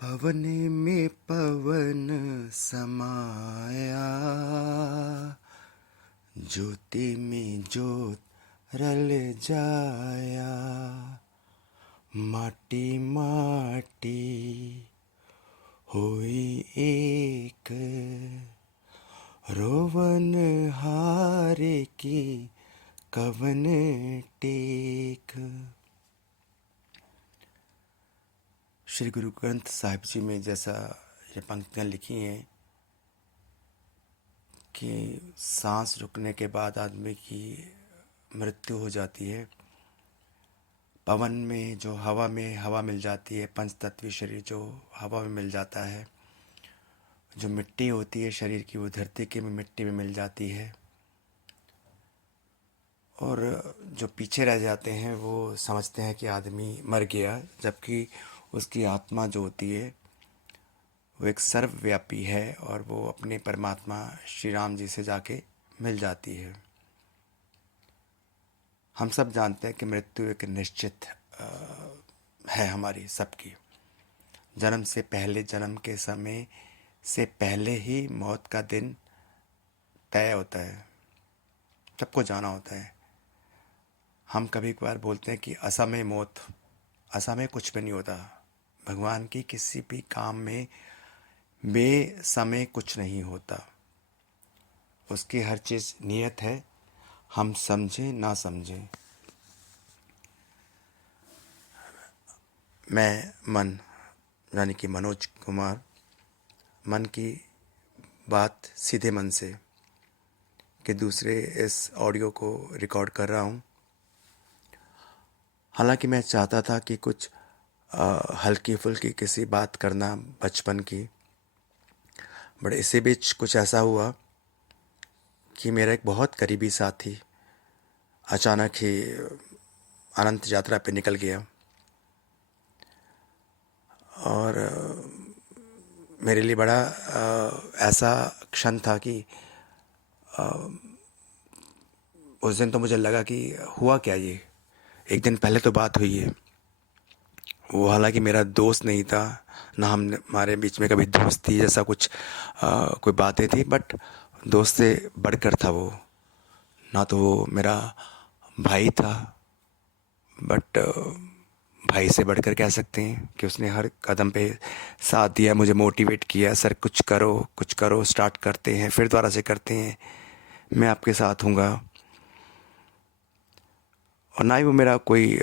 पवन में पवन समाया, ज्योति में ज्योत रल जाया। माटी माटी होई एक, रोवन हारे की कवन टेक। श्री गुरु ग्रंथ साहिब जी में जैसा ये पंक्तियाँ लिखी हैं कि सांस रुकने के बाद आदमी की मृत्यु हो जाती है। पवन में जो हवा में हवा मिल जाती है, पंच तत्वी शरीर जो हवा में मिल जाता है। जो मिट्टी होती है शरीर की, वो धरती की मिट्टी में मिल जाती है। और जो पीछे रह जाते हैं वो समझते हैं कि आदमी मर गया, जबकि उसकी आत्मा जो होती है वो एक सर्वव्यापी है और वो अपने परमात्मा श्री राम जी से जाके मिल जाती है। हम सब जानते हैं कि मृत्यु एक निश्चित है हमारी सबकी। जन्म से पहले, जन्म के समय से पहले ही मौत का दिन तय होता है, सबको जाना होता है। हम कभी कभार बोलते हैं कि असमय मौत, असमय कुछ भी नहीं होता। भगवान की किसी भी काम में बेसमय कुछ नहीं होता। उसकी हर चीज़ नियत है, हम समझें ना समझें। मैं मन यानी कि मनोज कुमार मन की बात सीधे मन से कि दूसरे इस ऑडियो को रिकॉर्ड कर रहा हूँ। हालांकि मैं चाहता था कि कुछ हल्की फुल्की किसी बात करना बचपन की, बट इसी बीच कुछ ऐसा हुआ कि मेरा एक बहुत करीबी साथी अचानक ही अनंत यात्रा पे निकल गया। और मेरे लिए बड़ा ऐसा क्षण था कि उस दिन तो मुझे लगा कि हुआ क्या ये। एक दिन पहले तो बात हुई है, वो हालांकि मेरा दोस्त नहीं था, ना हम हमारे बीच में कभी दोस्ती जैसा कुछ कोई बातें थी, बट दोस्त से बढ़कर था वो। ना तो वो मेरा भाई था, बट भाई से बढ़कर कह सकते हैं कि उसने हर कदम पे साथ दिया, मुझे मोटिवेट किया, सर कुछ करो कुछ करो, स्टार्ट करते हैं फिर दोबारा से करते हैं, मैं आपके साथ हूँगा। और ना ही वो मेरा कोई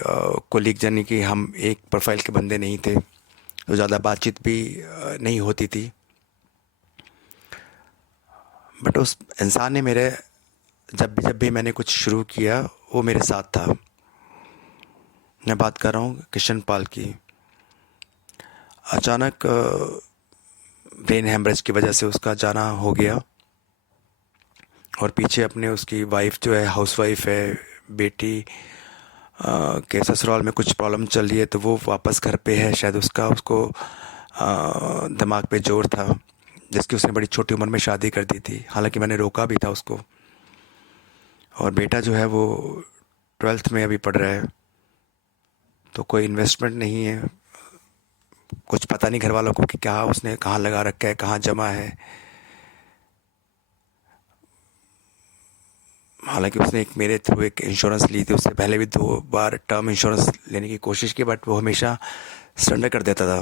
कोलीग, यानी कि हम एक प्रोफाइल के बंदे नहीं थे, तो ज़्यादा बातचीत भी नहीं होती थी। बट उस इंसान ने मेरे जब भी मैंने कुछ शुरू किया वो मेरे साथ था। मैं बात कर रहा हूँ किशन पाल की। अचानक ब्रेन हेमरेज की वजह से उसका जाना हो गया और पीछे अपने उसकी वाइफ जो है, हाउस वाइफ है, बेटी के ससुराल में कुछ प्रॉब्लम चल रही है, तो वो वापस घर पे है। शायद उसको दिमाग पे जोर था, जिसकी उसने बड़ी छोटी उम्र में शादी कर दी थी। हालांकि मैंने रोका भी था उसको। और बेटा जो है वो 12th में अभी पढ़ रहा है, तो कोई इन्वेस्टमेंट नहीं है, कुछ पता नहीं घर वालों को कि क्या उसने कहाँ लगा रखा है, कहाँ जमा है। हालांकि उसने एक मेरे थ्रू एक इंश्योरेंस ली थी, उससे पहले भी 2 बार टर्म इंश्योरेंस लेने की कोशिश की, बट वो हमेशा सरेंडर कर देता था।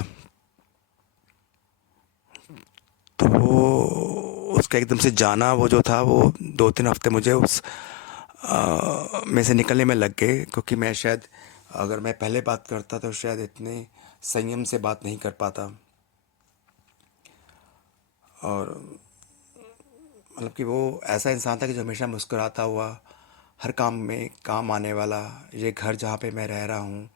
तो वो उसका एकदम से जाना वो जो था, वो 2-3 हफ्ते मुझे उस में से निकलने में लग गए, क्योंकि मैं शायद अगर मैं पहले बात करता तो शायद इतने संयम से बात नहीं कर पाता। और मतलब कि वो ऐसा इंसान था कि जो हमेशा मुस्कुराता हुआ, हर काम में काम आने वाला। ये घर जहाँ पे मैं रह रहा हूँ,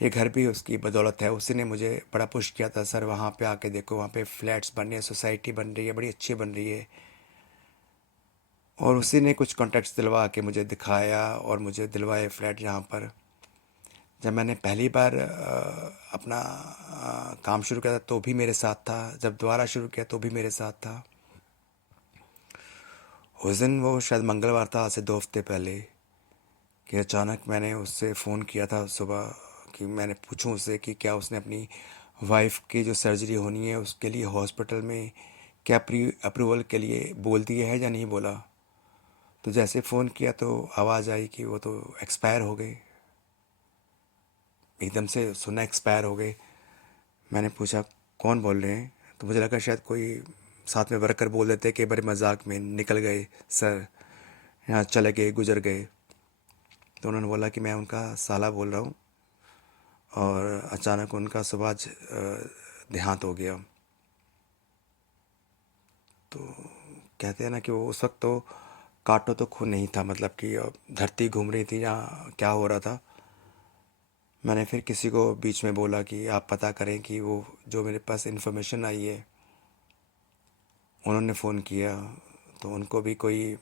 ये घर भी उसकी बदौलत है। उसी ने मुझे बड़ा पुश किया था, सर वहाँ पे आके देखो, वहाँ पे फ्लैट्स बन रहे हैं, सोसाइटी बन रही है, बड़ी अच्छी बन रही है। और उसी ने कुछ कॉन्टैक्ट्स दिलवा के मुझे दिखाया और मुझे दिलवाए फ्लैट यहाँ पर। जब मैंने पहली बार अपना काम शुरू किया था तो भी मेरे साथ था, जब दोबारा शुरू किया तो भी मेरे साथ था। उस दिन वो शायद मंगलवार था, आज से 2 हफ्ते पहले, कि अचानक मैंने उससे फ़ोन किया था सुबह कि मैंने पूछूं उससे कि क्या उसने अपनी वाइफ की जो सर्जरी होनी है उसके लिए हॉस्पिटल में क्या प्री अप्रूवल के लिए बोल दिया है या नहीं बोला। तो जैसे फ़ोन किया तो आवाज़ आई कि वो तो एक्सपायर हो गए। एकदम से सुना एक्सपायर हो गए। मैंने पूछा कौन बोल रहे हैं, तो मुझे लगा शायद कोई साथ में वर्कर बोल देते कि बड़े मजाक में निकल गए सर, यहाँ चले गए, गुजर गए। तो उन्होंने बोला कि मैं उनका साला बोल रहा हूँ और अचानक उनका सुबह देहांत हो गया। तो कहते हैं ना कि वो उस वक्त तो काटो तो खून नहीं था, मतलब कि धरती घूम रही थी या क्या हो रहा था। मैंने फिर किसी को बीच में बोला कि आप पता करें कि वो जो मेरे पास इन्फॉर्मेशन आई है, उन्होंने फ़ोन किया तो उनको भी कोई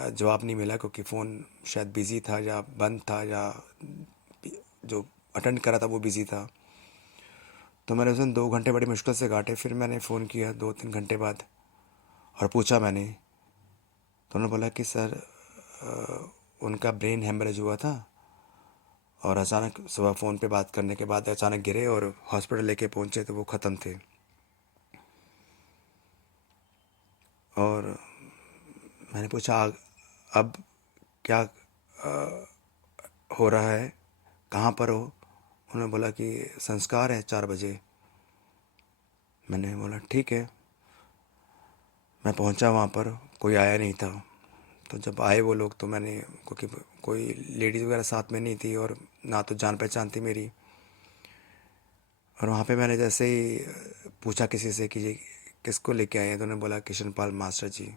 जवाब नहीं मिला, क्योंकि फ़ोन शायद बिज़ी था या बंद था या जो अटेंड करा था वो बिज़ी था। तो मैंने उस दिन 2 घंटे बड़ी मुश्किल से काटे। फिर मैंने फ़ोन किया 2-3 घंटे बाद और पूछा मैंने। तो उन्होंने बोला कि सर उनका ब्रेन हेमरेज हुआ था और अचानक सुबह फ़ोन पे बात करने के बाद अचानक गिरे और हॉस्पिटल लेके पहुंचे तो वो ख़त्म थे। और मैंने पूछा अब क्या हो रहा है, कहाँ पर हो। उन्होंने बोला कि संस्कार है 4 बजे। मैंने बोला ठीक है। मैं पहुंचा वहाँ पर, कोई आया नहीं था। तो जब आए वो लोग तो मैंने, क्योंकि कोई लेडीज़ वगैरह साथ में नहीं थी और ना तो जान पहचान थी मेरी, और वहाँ पे मैंने जैसे ही पूछा किसी से कि ये किसको लेके आए हैं, तो उन्होंने बोला किशन पाल मास्टर जी।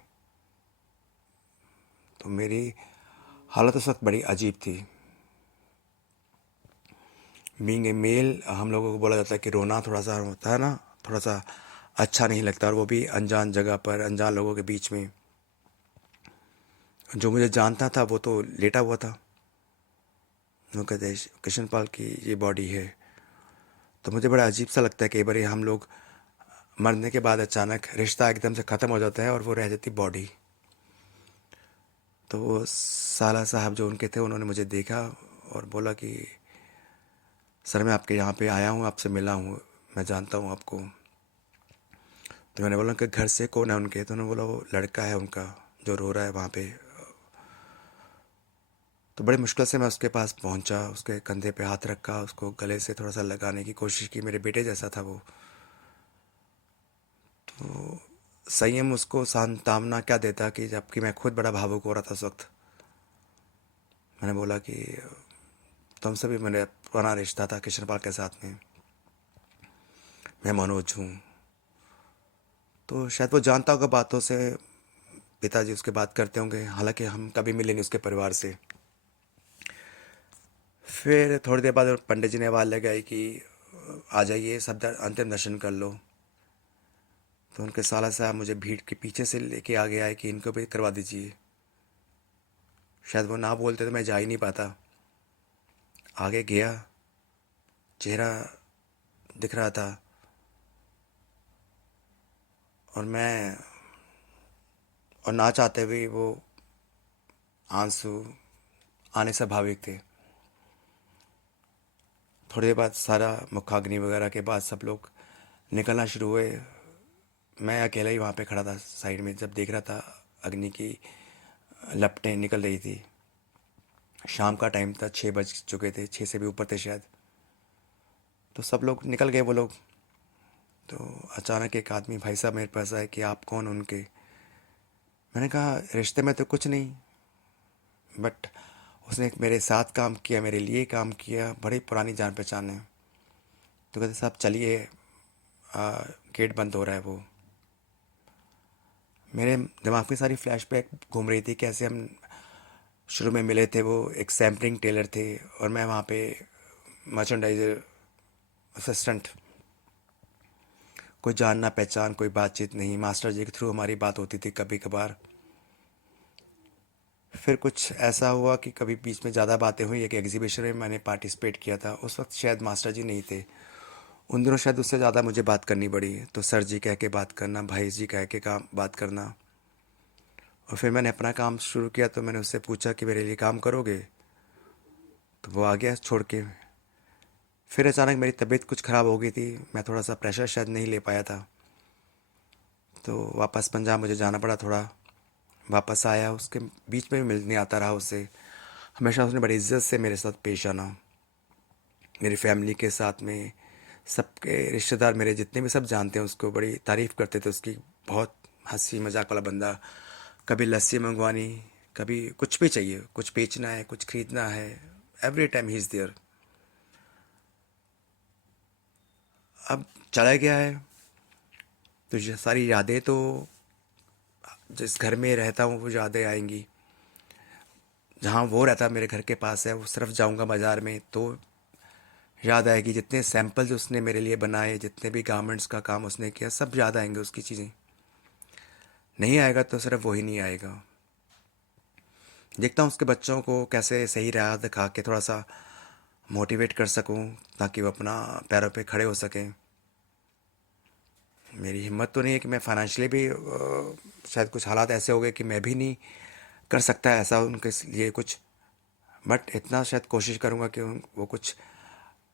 तो मेरी हालत उस वक्त बड़ी अजीब थी। बीइंग ए मेल, हम लोगों को बोला जाता है कि रोना थोड़ा सा होता है ना, थोड़ा सा अच्छा नहीं लगता, और वो भी अनजान जगह पर अनजान लोगों के बीच में। जो मुझे जानता था वो तो लेटा हुआ था। वो कहते किशन पाल की ये बॉडी है। तो मुझे बड़ा अजीब सा लगता है कई बार हम लोग मरने के बाद अचानक रिश्ता एकदम से ख़त्म हो जाता है और वो रह जाती बॉडी। तो वो साला साहब जो उनके थे उन्होंने मुझे देखा और बोला कि सर मैं आपके यहाँ पे आया हूँ, आपसे मिला हूँ, मैं जानता हूँ आपको। तो मैंने बोला कि घर से कौन है उनके। तो उन्होंने बोला वो लड़का है उनका जो रो रहा है वहाँ पे। तो बड़ी मुश्किल से मैं उसके पास पहुँचा, उसके कंधे पे हाथ रखा, उसको गले से थोड़ा सा लगाने की कोशिश की। मेरे बेटे जैसा था वो। तो संयम उसको सांत्वना क्या देता कि जबकि मैं खुद बड़ा भावुक हो रहा था उस वक्त। मैंने बोला कि तुमसे भी मेरा पुराना रिश्ता था किशन पाल के साथ में, मैं मनोज हूँ। तो शायद वो जानता होगा बातों से, पिताजी उसके बात करते होंगे, हालांकि हम कभी मिले नहीं उसके परिवार से। फिर थोड़ी देर बाद पंडित जी ने आवाज़ लगाई कि आ जाइए सब अंतिम दर्शन कर लो। तो उनके साला साहब मुझे भीड़ के पीछे से लेके आ गया है कि इनको भी करवा दीजिए। शायद वो ना बोलते तो मैं जा ही नहीं पाता। आगे गया, चेहरा दिख रहा था और मैं, और ना चाहते हुए वो आंसू आने स्वाभाविक थे। थोड़ी देर बाद सारा मुखाग्नि वगैरह के बाद सब लोग निकलना शुरू हुए। मैं अकेला ही वहाँ पे खड़ा था साइड में, जब देख रहा था अग्नि की लपटें निकल रही थी। शाम का टाइम था, 6 बज चुके थे, 6 से भी ऊपर थे शायद। तो सब लोग निकल गए वो लोग। तो अचानक एक आदमी भाई साहब मेरे पास आए कि आप कौन उनके। मैंने कहा रिश्ते में तो कुछ नहीं, बट उसने मेरे साथ काम किया, मेरे लिए काम किया, बड़ी पुरानी जान पहचान है। तो कहते साहब चलिए, गेट बंद हो रहा है। वो मेरे दिमाग में सारी फ्लैशबैक घूम रही थी, कैसे हम शुरू में मिले थे। वो एक सैम्पलिंग टेलर थे और मैं वहाँ पे मर्चेंडाइजर असिस्टेंट। कोई जानना पहचान, कोई बातचीत नहीं। मास्टर जी के थ्रू हमारी बात होती थी कभी कभार। फिर कुछ ऐसा हुआ कि कभी बीच में ज़्यादा बातें हुई। एक एग्जीबिशन में मैंने पार्टिसिपेट किया था, उस वक्त शायद मास्टर जी नहीं थे। उन दिनों शायद उससे ज़्यादा मुझे बात करनी पड़ी। तो सर जी कह के बात करना, भाई जी कह के काम बात करना। और फिर मैंने अपना काम शुरू किया। तो मैंने उससे पूछा कि मेरे लिए काम करोगे। तो वो आ गया छोड़ के। फिर अचानक मेरी तबीयत कुछ ख़राब हो गई थी, मैं थोड़ा सा प्रेशर शायद नहीं ले पाया था, तो वापस पंजाब मुझे जाना पड़ा थोड़ा। वापस आया, उसके बीच में भी मिलने आता रहा उससे। हमेशा उसने बड़ी इज्जत से मेरे साथ पेश आना, मेरी फैमिली के साथ में। सबके रिश्तेदार मेरे जितने भी सब जानते हैं उसको, बड़ी तारीफ़ करते थे उसकी। बहुत हंसी मजाक वाला बंदा। कभी लस्सी मंगवानी, कभी कुछ भी चाहिए, कुछ बेचना है, कुछ खरीदना है, every time he is there. अब चला गया है, तो ये सारी यादें तो, जिस घर में रहता हूँ वो यादें आएंगी। जहाँ वो रहता मेरे घर के पास है, उस तरफ जाऊँगा बाज़ार में तो याद आएगी। जितने सैंपल्स उसने मेरे लिए बनाए, जितने भी गारमेंट्स का काम उसने किया, सब याद आएंगे उसकी चीज़ें। नहीं आएगा तो सिर्फ वही नहीं आएगा। देखता हूँ उसके बच्चों को कैसे सही राह दिखा के थोड़ा सा मोटिवेट कर सकूँ, ताकि वो अपना पैरों पे खड़े हो सकें। मेरी हिम्मत तो नहीं है कि मैं फाइनेंशियली भी शायद कुछ हालात ऐसे हो गए कि मैं भी नहीं कर सकता ऐसा उनके लिए कुछ, बट इतना शायद कोशिश करूँगा कि वो कुछ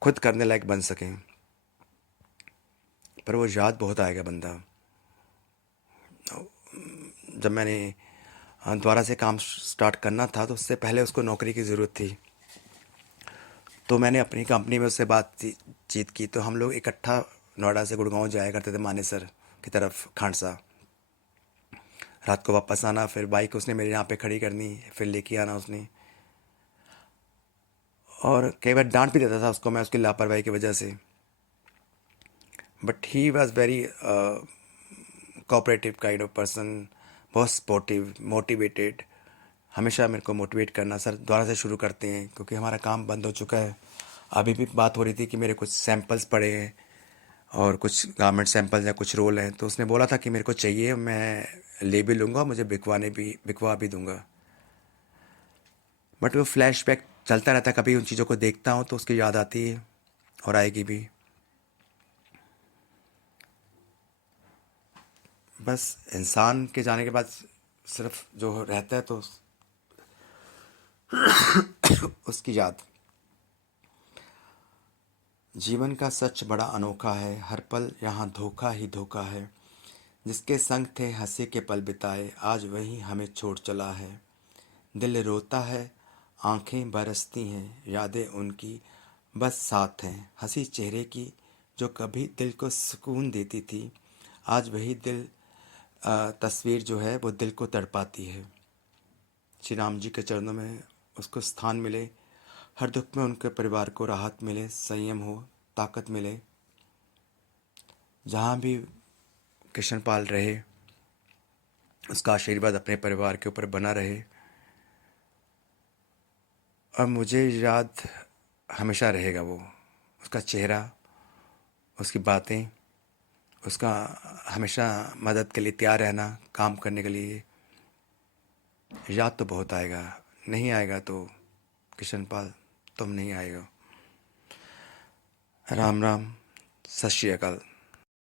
खुद करने लायक बन सकें। पर वो याद बहुत आएगा बंदा। जब मैंने दोबारा से काम स्टार्ट करना था, तो उससे पहले उसको नौकरी की ज़रूरत थी। तो मैंने अपनी कंपनी में उससे बातचीत की, तो हम लोग इकट्ठा नोएडा से गुड़गांव जाया करते थे, मानेसर की तरफ, खांडसा। रात को वापस आना, फिर बाइक उसने मेरे यहाँ पे खड़ी करनी, फिर लेके आना उसने। और कई बार डांट भी देता था उसको मैं, उसकी लापरवाही की वजह से। But he was very cooperative kind of person, बहुत सपोर्टिव, मोटिवेटेड। हमेशा मेरे को मोटिवेट करना, सर दोबारा से शुरू करते हैं क्योंकि हमारा काम बंद हो चुका है। अभी भी बात हो रही थी कि मेरे कुछ सैंपल्स पड़े हैं और कुछ गारमेंट सैंपल्स या कुछ रोल हैं, तो उसने बोला था कि मेरे को चाहिए, मैं ले भी लूँगा, मुझे बिकवा भी दूंगा। बट वो फ्लैशबैक चलता रहता है, कभी उन चीज़ों को देखता हूँ तो उसकी याद आती है, और आएगी भी। बस इंसान के जाने के बाद सिर्फ जो रहता है तो उसकी याद। जीवन का सच बड़ा अनोखा है, हर पल यहाँ धोखा ही धोखा है। जिसके संग थे हंसी के पल बिताए, आज वही हमें छोड़ चला है। दिल रोता है, आंखें बरसती हैं, यादें उनकी बस साथ हैं। हंसी चेहरे की जो कभी दिल को सुकून देती थी, आज वही तस्वीर जो है वो दिल को तड़पाती है। श्री राम जी के चरणों में उसको स्थान मिले, हर दुख में उनके परिवार को राहत मिले, संयम हो, ताकत मिले। जहाँ भी कृष्ण पाल रहे, उसका आशीर्वाद अपने परिवार के ऊपर बना रहे। और मुझे याद हमेशा रहेगा वो, उसका चेहरा, उसकी बातें, उसका हमेशा मदद के लिए तैयार रहना, काम करने के लिए। याद तो बहुत आएगा, नहीं आएगा तो किशन पाल तुम नहीं आएगा। राम राम, सत श्री अकाल।